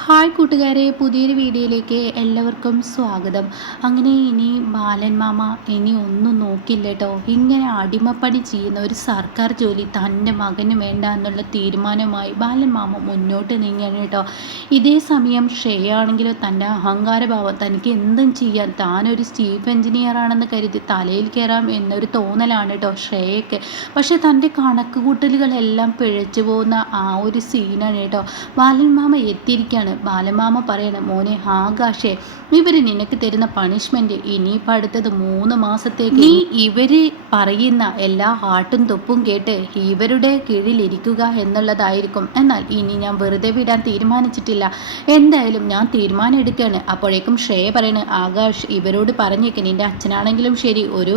Hi കൂട്ടുകാരെ പുതിയൊരു വീഡിയോയിലേക്ക് എല്ലാവർക്കും സ്വാഗതം. അങ്ങനെ ഇനി ബാലൻ മാമ ഇനി ഒന്നും നോക്കില്ല കേട്ടോ. ഇങ്ങനെ അടിമപ്പണി ചെയ്യുന്ന ഒരു സർക്കാർ ജോലി തന്റെ മകന് വേണ്ട എന്നുള്ള തീരുമാനമായി ബാലൻ മാമ മുന്നോട്ട് നീങ്ങുകയാണ് കേട്ടോ. ഇതേ സമയം ഷെയാണെങ്കിലോ തന്റെ അഹങ്കാരഭാവം തനിക്ക് എന്തും ചെയ്യാൻ താനൊരു ചീഫ് എഞ്ചിനീയർ ആണെന്ന് കരുതി തലയിൽ കയറാം എന്നൊരു തോന്നലാണ് കേട്ടോ ഷേയൊക്കെ പക്ഷേ തന്റെ കണക്ക് കൂട്ടലുകളെല്ലാം പിഴച്ചു പോകുന്ന ആ ഒരു സീനാണ് കേട്ടോ. ബാലൻ മാമ എത്തിയിരിക്കുകയാണ്. ബാലമാമ പറയണ മോനെ ആകാശേ ഇവർ നിനക്ക് തരുന്ന പണിഷ്മെന്റ് ഇനിയിപ്പോൾ അടുത്തത് മൂന്ന് മാസത്തേക്ക്. നീ ഇവർ പറയുന്ന എല്ലാ ആട്ടും തൊപ്പും കേട്ട് ഇവരുടെ കീഴിലിരിക്കുക എന്നുള്ളതായിരിക്കും. എന്നാൽ ഇനി ഞാൻ വെറുതെ വിടാൻ തീരുമാനിച്ചിട്ടില്ല. എന്തായാലും ഞാൻ തീരുമാനം എടുക്കുകയാണ്. അപ്പോഴേക്കും ശ്രേയ പറയണ് ആകാശ് ഇവരോട് പറഞ്ഞേക്ക്. നിന്റെ അച്ഛനാണെങ്കിലും ശരി. ഒരു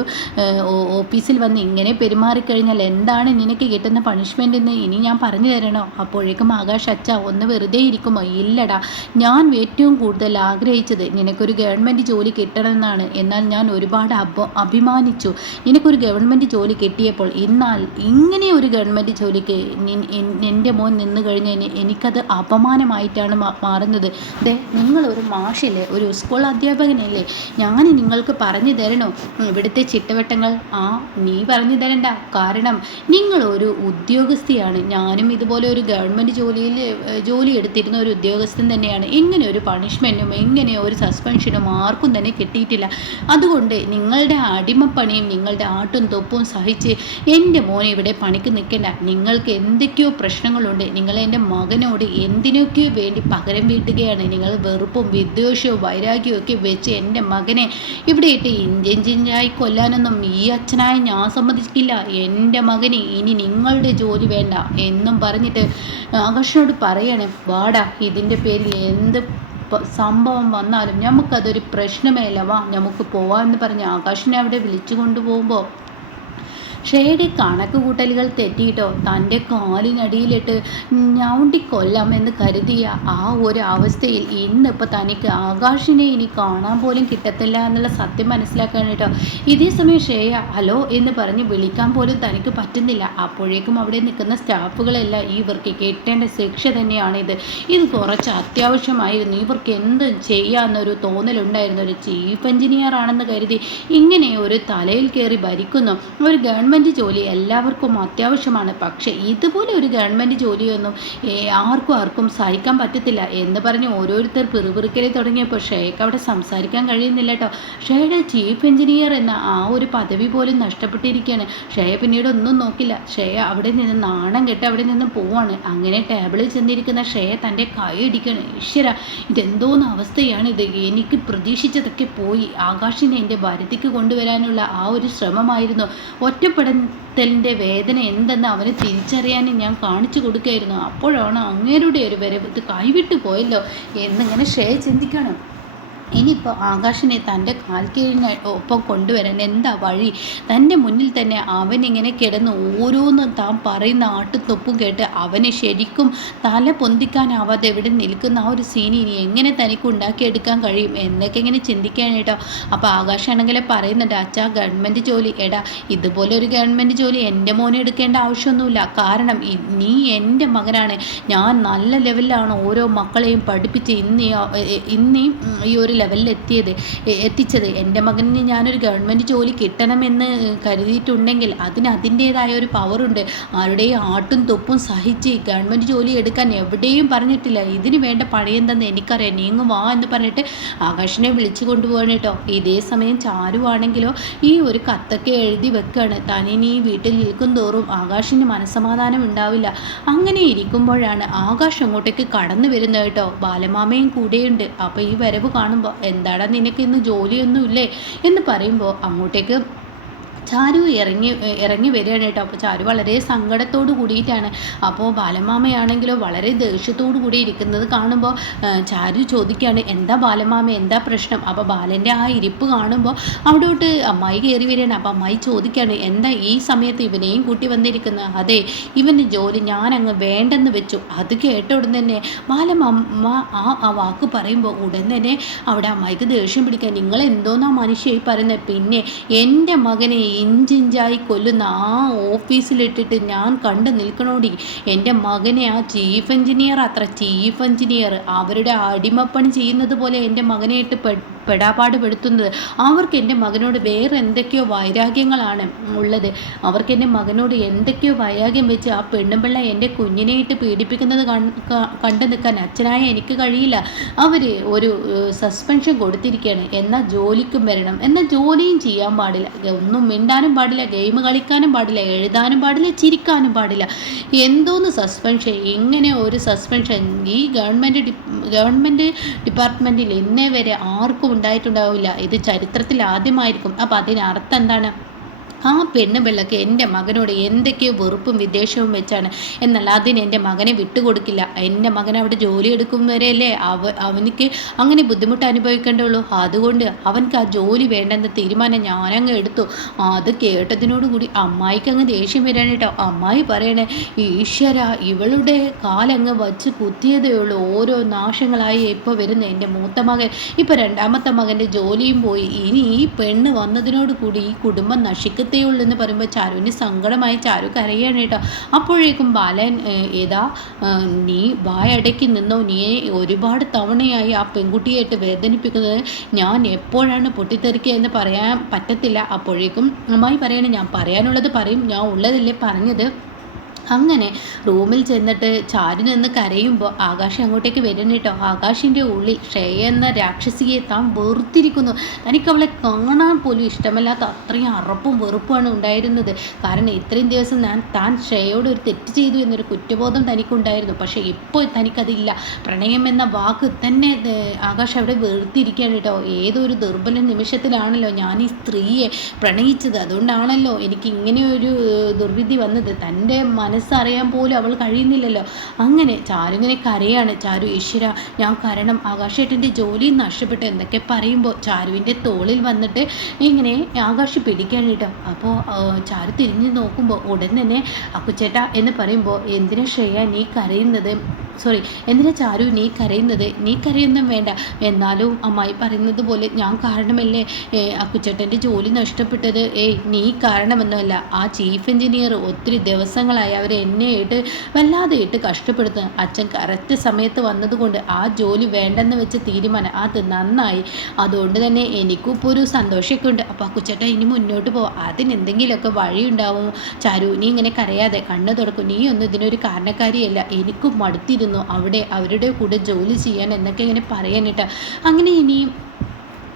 ഓഫീസിൽ വന്ന് ഇങ്ങനെ പെരുമാറിക്കഴിഞ്ഞാൽ എന്താണ് നിനക്ക് കിട്ടുന്ന പണിഷ്മെന്റ് എന്ന് ഇനി ഞാൻ പറഞ്ഞു തരണോ? അപ്പോഴേക്കും ആകാശ് അച്ഛ ഒന്ന് വെറുതെ ഇരിക്കുമോ? ഇല്ലടാ ഞാൻ ഏറ്റവും കൂടുതൽ ആഗ്രഹിച്ചത് നിനക്കൊരു ഗവൺമെന്റ് ജോലി കിട്ടണമെന്നാണ്. എന്നാൽ ഞാൻ ഒരുപാട് അഭ അഭിമാനിച്ചു. നിനക്കൊരു ഗവൺമെന്റ് ജോലി കിട്ടിയപ്പോൾ എന്നാൽ ഇങ്ങനെ ഒരു ഗവൺമെന്റ് ജോലിക്ക് എന്റെ മോൻ നിന്ന് കഴിഞ്ഞാൽ എനിക്കത് അപമാനമായിട്ടാണ് മാറുന്നത്. ദേ നിങ്ങളൊരു മാഷില്ലേ? ഒരു സ്കൂൾ അധ്യാപകനല്ലേ? ഞാൻ നിങ്ങൾക്ക് പറഞ്ഞു തരണോ? ഇവിടുത്തെ ചിട്ടവട്ടങ്ങൾ? ആ നീ പറഞ്ഞു തരണ്ട. കാരണം നിങ്ങളൊരു ഉദ്യോഗസ്ഥയാണ്. ഞാനും ഇതുപോലെ ഒരു ഗവൺമെന്റ് ജോലിയിൽ ജോലി എടുത്തിരുന്ന ഒരു ഉദ്യോഗസ്ഥൻ തന്നെയാണ് ഇങ്ങനെ ഒരു പണിഷ്മെന്റും ഇങ്ങനെ ഒരു സസ്പെൻഷനും ആർക്കും തന്നെ കിട്ടിയിട്ടില്ല. അതുകൊണ്ട് നിങ്ങളുടെ അടിമപ്പണിയും നിങ്ങളുടെ ആട്ടും തൊപ്പും സഹിച്ച് എന്റെ മോനെ ഇവിടെ പണിക്ക് നിൽക്കേണ്ട. നിങ്ങൾക്ക് എന്തൊക്കെയോ പ്രശ്നങ്ങളുണ്ട്. നിങ്ങൾ എന്റെ മകനോട് എന്തിനൊക്കെയോ വേണ്ടി പകരം വീട്ടുകയാണ്. നിങ്ങൾ വെറുപ്പും വിദ്വേഷവും വൈരാഗ്യവും ഒക്കെ വെച്ച് എന്റെ മകനെ ഇവിടെ ഇട്ട് ഇഞ്ചിഞ്ചിഞ്ചായി കൊല്ലാനൊന്നും ഈ അച്ഛനായി ഞാൻ സമ്മതിക്കില്ല എന്റെ മകന് ഇനി നിങ്ങളുടെ ജോലി വേണ്ട എന്നും പറഞ്ഞിട്ട് ആകർഷനോട് പറയണേ വാടാ ഇതിന്റെ പേരിൽ എന്ത് സംഭവം വന്നാലും നമുക്കതൊരു പ്രശ്നമേലവാ നമുക്ക് പോവാം പോവാമെന്ന് പറഞ്ഞ് ആകാശിനെ അവിടെ വിളിച്ചു കൊണ്ടുപോകുമ്പോൾ ഷേയുടെ കണക്ക് കൂട്ടലുകൾ തെറ്റിയിട്ടോ? തന്റെ കാലിനടിയിലിട്ട് എന്ന് കരുതിയ ആ ഒരു അവസ്ഥയിൽ ഇന്നിപ്പോൾ തനിക്ക് ആകാശിനെ ഇനി കാണാൻ പോലും കിട്ടത്തില്ല എന്നുള്ള സത്യം മനസ്സിലാക്കാൻ കേട്ടോ. ഇതേ സമയം ഷേയ ഹലോ എന്ന് പറഞ്ഞ് വിളിക്കാൻ പോലും തനിക്ക് പറ്റുന്നില്ല. അപ്പോഴേക്കും അവിടെ നിൽക്കുന്ന സ്റ്റാഫുകളെല്ലാം ഇവർക്ക് കിട്ടേണ്ട ശിക്ഷ തന്നെയാണിത്. ഇത് കുറച്ച് അത്യാവശ്യമായിരുന്നു ഇവർക്ക് എന്ത് ചെയ്യാമെന്നൊരു തോന്നലുണ്ടായിരുന്നു ഒരു ചീഫ് എഞ്ചിനീയർ ആണെന്ന് കരുതി ഇങ്ങനെ ഒരു തലയിൽ കയറി ഭരിക്കുന്നു. ഒരു ഗവൺമെന്റ് ഗവൺമെന്റ് ജോലി എല്ലാവർക്കും അത്യാവശ്യമാണ്. പക്ഷേ ഇതുപോലെ ഒരു ഗവൺമെന്റ് ജോലിയൊന്നും ആർക്കും ആർക്കും സഹിക്കാൻ പറ്റത്തില്ല എന്ന് പറഞ്ഞ് ഓരോരുത്തർ പിറുപിറുക്കലേ തുടങ്ങിയപ്പോൾ ഷേക്ക് അവിടെ സംസാരിക്കാൻ കഴിയുന്നില്ല കേട്ടോ. ഷേയുടെ ചീഫ് എഞ്ചിനീയർ എന്ന ആ ഒരു പദവി പോലും നഷ്ടപ്പെട്ടിരിക്കുകയാണ്. ഷേയ പിന്നീട് ഒന്നും നോക്കില്ല. ഷേയ അവിടെ നിന്ന് നാണം കെട്ട് അവിടെ നിന്ന് പോവാണ്. അങ്ങനെ ടേബിളിൽ ചെന്നിരിക്കുന്ന ഷേയ തന്റെ കൈ ഇടിക്കുകയാണ്. ഈശ്വര ഇതെന്തോന്ന് അവസ്ഥയാണ് ഇത്? എനിക്ക് പ്രതീക്ഷിച്ചതൊക്കെ പോയി. ആകാശിനെ എന്റെ വരുതിക്ക് കൊണ്ടുവരാനുള്ള ആ ഒരു ശ്രമമായിരുന്നു. ഒറ്റപ്പെട്ട ഒറ്റപ്പെടത്തലിന്റെ വേദന എന്തെന്ന് അവന് തിരിച്ചറിയാനും ഞാൻ കാണിച്ചു കൊടുക്കുകയായിരുന്നു. അപ്പോഴാണ് അങ്ങേരുടെ ഒരു വരവ് ഇത് കൈവിട്ടു പോയല്ലോ എന്നിങ്ങനെ ഷേ ചിന്തിക്കണം. ഇനിയിപ്പോൾ ആകാശിനെ തന്റെ കാൽക്കീഴിന് ഒപ്പം കൊണ്ടുവരാൻ എന്താ വഴി? തന്റെ മുന്നിൽ തന്നെ അവനിങ്ങനെ കിടന്ന് ഓരോന്നും താൻ പറയുന്ന ആട്ടുത്തൊപ്പും കേട്ട് അവനെ ശരിക്കും തല പൊന്തിക്കാനാവാതെ എവിടെ നിൽക്കുന്ന ആ ഒരു സീൻ ഇനി എങ്ങനെ തനിക്ക് ഉണ്ടാക്കിയെടുക്കാൻ കഴിയും എന്നൊക്കെ ഇങ്ങനെ ചിന്തിക്കാൻ കേട്ടോ. അപ്പോൾ ആകാശാണെങ്കിൽ പറയുന്നുണ്ട് അച്ഛാ ഗവൺമെന്റ് ജോലി. എടാ ഇതുപോലെ ഒരു ഗവൺമെന്റ് ജോലി എന്റെ മോനെ എടുക്കേണ്ട ആവശ്യമൊന്നുമില്ല. കാരണം നീ എന്റെ മകനാണ്. ഞാൻ നല്ല ലെവലിലാണ് ഓരോ മക്കളെയും പഠിപ്പിച്ച് ഇന്ന് ഇന്നീ ഈ ഒരു ലെവലിൽ എത്തിയത് എത്തിച്ചത്. എന്റെ മകന് ഞാനൊരു ഗവൺമെന്റ് ജോലി കിട്ടണമെന്ന് കരുതിയിട്ടുണ്ടെങ്കിൽ അതിന് അതിന്റേതായ ഒരു പവറുണ്ട് ആരുടെയും ആട്ടും തൊപ്പും സഹിച്ച് ഗവൺമെന്റ് ജോലി എടുക്കാൻ എവിടെയും പറഞ്ഞിട്ടില്ല. ഇതിന് വേണ്ട പണിയെന്തെന്ന് എനിക്കറിയാം. നീങ്ങ് വാ എന്ന് പറഞ്ഞിട്ട് ആകാശനെ വിളിച്ചു കൊണ്ടുപോകണം കേട്ടോ. ഇതേ സമയം ചാരുവാണെങ്കിലോ ഈ ഒരു കത്തൊക്കെ എഴുതി വെക്കുകയാണ് തനിനി വീട്ടിൽ നിൽക്കും തോറും ആകാശിന് മനസ്സമാധാനം ഉണ്ടാവില്ല. അങ്ങനെ ഇരിക്കുമ്പോഴാണ് ആകാശം അങ്ങോട്ടേക്ക് കടന്നു വരുന്നത് കേട്ടോ. ബാലമാമയും കൂടെയുണ്ട്. അപ്പോൾ ഈ വരവ് കാണുമ്പോൾ എന്താടാ നിനക്ക് ഇന്ന് ജോലിയൊന്നുമില്ലേ? എന്ന് പറയുമ്പോൾ അങ്ങോട്ടേക്ക് ചാരു ഇറങ്ങി ഇറങ്ങി വരികയാണ് കേട്ടോ. അപ്പോൾ ചാരു വളരെ സങ്കടത്തോട് കൂടിയിട്ടാണ്. അപ്പോൾ ബാലമാമയാണെങ്കിലോ വളരെ ദേഷ്യത്തോടു കൂടി ഇരിക്കുന്നത് കാണുമ്പോൾ ചാരു ചോദിക്കുകയാണ് എന്താ ബാലമാമ എന്താ പ്രശ്നം? അപ്പോൾ ബാലന്റെ ആ ഇരിപ്പ് കാണുമ്പോൾ അവിടോട്ട് അമ്മായി കയറി വരികയാണ്. അപ്പോൾ അമ്മായി ചോദിക്കുകയാണ് എന്താ ഈ സമയത്ത് ഇവനെയും കൂട്ടി വന്നിരിക്കുന്നത്? അതെ ഇവന്റെ ജോലി ഞാൻ അങ്ങ് വേണ്ടെന്ന് വെച്ചു. അത് കേട്ട ഉടൻ തന്നെ ബാലമാമ ആ ആ വാക്ക് പറയുമ്പോൾ ഉടൻ തന്നെ അവിടെ അമ്മായിക്ക് ദേഷ്യം പിടിക്കാൻ നിങ്ങൾ എന്തോന്നാ മനുഷ്യ പറയുന്നത്? പിന്നെ എന്റെ മകനെ ഇഞ്ചിഞ്ചായി കൊല്ലുന്ന ആ ഓഫീസിലിട്ടിട്ട് ഞാൻ കണ്ടു നിൽക്കണോടി. എന്റെ മകനെ ആ ചീഫ് എഞ്ചിനീയർ അത്ര ചീഫ് എഞ്ചിനീയർ അവരുടെ അടിമപ്പണി ചെയ്യുന്നത് പോലെ എന്റെ മകനെ ഇട്ട് പെടാപാട് പെടുത്തുന്നത് അവർക്ക് എന്റെ മകനോട് വേറെ എന്തൊക്കെയോ വൈരാഗ്യങ്ങളാണ് ഉള്ളത്. അവർക്ക് എന്റെ മകനോട് എന്തൊക്കെയോ വൈരാഗ്യം വെച്ച് ആ പെണ്ണുപിള്ള എന്റെ കുഞ്ഞിനെ ഇട്ട് പീഡിപ്പിക്കുന്നത് കണ്ടു നിൽക്കാൻ അച്ഛനായ എനിക്ക് കഴിയില്ല. അവർ ഒരു സസ്പെൻഷൻ കൊടുത്തിരിക്കുകയാണ് എന്നാൽ ജോലിക്കും വരണം. എന്നാൽ ജോലിയും ചെയ്യാൻ പാടില്ല. ഒന്നും മിണ്ടാനും പാടില്ല. ഗെയിം കളിക്കാനും പാടില്ല. എഴുതാനും പാടില്ല. ചിരിക്കാനും പാടില്ല. എന്തോന്ന് സസ്പെൻഷൻ ഇങ്ങനെ ഒരു സസ്പെൻഷൻ ഈ ഗവൺമെന്റ് ഗവൺമെന്റ് ഡിപ്പാർട്ട്മെന്റിൽ ഇന്നേ വരെ ആർക്കും ഉണ്ടായിട്ടുണ്ടാവില്ല. ഇത് ചരിത്രത്തിൽ ആദ്യമായിരിക്കും. അപ്പോൾ അതിനർത്ഥം എന്താണ്? ആ പെണ്ണ് പിള്ളക്ക് എന്റെ മകനോട് എന്തൊക്കെയോ വെറുപ്പും വിദ്വേഷവും വെച്ചാണ്. എന്നാൽ അതിന് എന്റെ മകനെ വിട്ടുകൊടുക്കില്ല. എന്റെ മകൻ അവിടെ ജോലി എടുക്കും വരെയല്ലേ അവ അവനിക്ക് അങ്ങനെ ബുദ്ധിമുട്ട് അനുഭവിക്കേണ്ടുള്ളൂ. അതുകൊണ്ട് അവനക്ക് ആ ജോലി വേണ്ടെന്ന തീരുമാനം ഞാനങ്ങ് എടുത്തു. അത് കേട്ടതിനോടുകൂടി അമ്മായിക്ക് അങ്ങ് ദേഷ്യം വരാൻ കേട്ടോ. അമ്മായി പറയണേ ഈശ്വര ഇവളുടെ കാലങ്ങ് വച്ച് കുത്തിയതേ ഉള്ളൂ. ഓരോ നാശങ്ങളായി ഇപ്പോൾ വരുന്ന എന്റെ മൂത്ത മകൻ. ഇപ്പോൾ രണ്ടാമത്തെ മകന്റെ ജോലിയും പോയി. ഇനി ഈ പെണ്ണ് വന്നതിനോട് കൂടി ഈ കുടുംബം നശിക്കത്തെ ഉള്ളൂ എന്ന് പറയുമ്പോൾ ചാരുവിന് സങ്കടമായി ചാരു കരയാണ് കേട്ടോ. അപ്പോഴേക്കും ബാലൻ ഏതാ നീ വായടയ്ക്ക് നിന്നോ? നീ ഒരുപാട് തവണയായി ആ പെൺകുട്ടിയായിട്ട് വേദനിപ്പിക്കുന്നത് ഞാൻ എപ്പോഴാണ് പൊട്ടിത്തെറിക്കുക എന്ന് പറയാൻ പറ്റത്തില്ല. അപ്പോഴേക്കും അമ്മായി പറയണേ ഞാൻ പറയാനുള്ളത് പറയും. ഞാൻ ഉള്ളതല്ലേ പറഞ്ഞത്. അങ്ങനെ റൂമിൽ ചെന്നിട്ട് ചാരു നിന്ന് കരയുമ്പോൾ ആകാശം അങ്ങോട്ടേക്ക് വരുന്ന കേട്ടോ. ആകാശിന്റെ ഉള്ളിൽ ശ്രേയ എന്ന രാക്ഷസിയെ താൻ വെറുത്തിരിക്കുന്നു. തനിക്ക് അവളെ കാണാൻ പോലും ഇഷ്ടമല്ലാത്ത അത്രയും അറപ്പും വെറുപ്പുമാണ് ഉണ്ടായിരുന്നത്. കാരണം ഇത്രയും ദിവസം ഞാൻ താൻ ക്ഷയയോട് ഒരു തെറ്റ് ചെയ്തു എന്നൊരു കുറ്റബോധം തനിക്കുണ്ടായിരുന്നു. പക്ഷേ ഇപ്പോൾ തനിക്കതില്ല. പ്രണയം എന്ന വാക്ക് തന്നെ ആകാശം അവിടെ വെറുത്തിരിക്കുകയാണ് കേട്ടോ. ഏതൊരു ദുർബല നിമിഷത്തിലാണല്ലോ ഞാൻ ഈ സ്ത്രീയെ പ്രണയിച്ചത്. അതുകൊണ്ടാണല്ലോ എനിക്ക് ഇങ്ങനെ ഒരു ദുർവിധി വന്നത്. തന്റെ മന മനസ്സറിയാൻ പോലും അവൾ കഴിയുന്നില്ലല്ലോ. അങ്ങനെ ചാരുങ്ങനെ കരയാണ്. ചാരു ഈശ്വര ഞാൻ കാരണം ആകാശേട്ടന്റെ ജോലി നഷ്ടപ്പെട്ടു എന്നൊക്കെ പറയുമ്പോൾ ചാരുവിന്റെ തോളിൽ വന്നിട്ട് ഇങ്ങനെ ആകാശ് പിടിക്കാൻ കേട്ടോ. അപ്പോൾ ചാരു തിരിഞ്ഞ് നോക്കുമ്പോൾ ഉടൻ തന്നെ അക്കുച്ചേട്ട എന്ന് പറയുമ്പോൾ എന്തിനാ ശ്രേയ നീ കരയുന്നത്? സോറി എന്തിനാ ചാരു നീ കരയുന്നത്? നീ കരയൊന്നും വേണ്ട. എന്നാലും അമ്മായി പറയുന്നത് പോലെ ഞാൻ കാരണമല്ലേ? അക്കുച്ചേട്ടന്റെ ജോലി നഷ്ടപ്പെട്ടത്. ഏയ് നീ കാരണമെന്നല്ല ആ ചീഫ് എഞ്ചിനീയർ ഒത്തിരി ദിവസങ്ങളായി അവർ എന്നെ ഇട്ട് വല്ലാതെ ഇട്ട് കഷ്ടപ്പെടുത്തുന്നു അച്ഛൻ കറക്റ്റ് സമയത്ത് വന്നതുകൊണ്ട് ആ ജോലി വേണ്ടെന്ന് വെച്ച് തീരുമാനം അത് നന്നായി. അതുകൊണ്ട് തന്നെ എനിക്കും ഇപ്പോൾ ഒരു സന്തോഷമൊക്കെ ഉണ്ട് അപ്പോൾ അക്കുച്ചേട്ടൻ ഇനി മുന്നോട്ട് പോവാം. അതിനെന്തെങ്കിലുമൊക്കെ വഴിയുണ്ടാവും ചാരു നീ ഇങ്ങനെ കരയാതെ കണ്ണു തുറക്കും. നീ ഒന്നും ഇതിനൊരു കാരണക്കാരിയല്ല. എനിക്കും മടുത്തിരുന്നു. ആയിരുന്നു അവിടെ അവരുടെ കൂടെ ജോലി ചെയ്യാൻ എന്നൊക്കെ ഇങ്ങനെ പറയാനിട്ട്. അങ്ങനെ ഇനിയും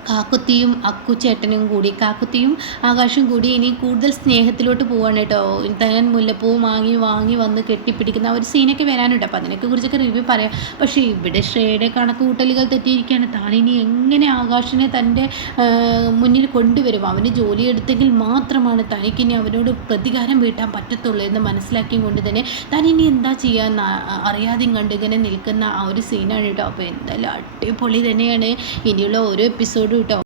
കാക്കുത്തിയും അക്കുച്ചേട്ടനും കൂടി കാക്കുത്തിയും ആകാശും കൂടി ഇനി കൂടുതൽ സ്നേഹത്തിലോട്ട് പോവാണ് കേട്ടോ. താൻ മുല്ലപ്പൂ വാങ്ങി വാങ്ങി വന്ന് കെട്ടിപ്പിടിക്കുന്ന ഒരു സീനൊക്കെ വരാനുണ്ട്. അപ്പോൾ അതിനൊക്കെ കുറിച്ചൊക്കെ റിവ്യൂ പറയാം. പക്ഷേ ഇവിടെ ശ്രേയുടെ കണക്ക് കൂട്ടലുകൾ തെറ്റിയിരിക്കുകയാണ്. താൻ ഇനി എങ്ങനെ ആകാശിനെ തന്റെ മുന്നിൽ കൊണ്ടുവരും? അവന് ജോലി എടുത്തെങ്കിൽ മാത്രമാണ് തനിക്കിനി അവനോട് പ്രതികാരം വീട്ടാൻ പറ്റത്തുള്ളൂ എന്ന് മനസ്സിലാക്കിയും കൊണ്ട് തന്നെ താൻ ഇനി എന്താ ചെയ്യാൻ അറിയാതെയും കണ്ട് ഇങ്ങനെ നിൽക്കുന്ന ആ ഒരു സീനാണ് കേട്ടോ. അപ്പോൾ എന്തായാലും അടിപൊളി തന്നെയാണ്. ഇനിയുള്ള ഓരോ എപ്പിസോഡും കേട്ടോ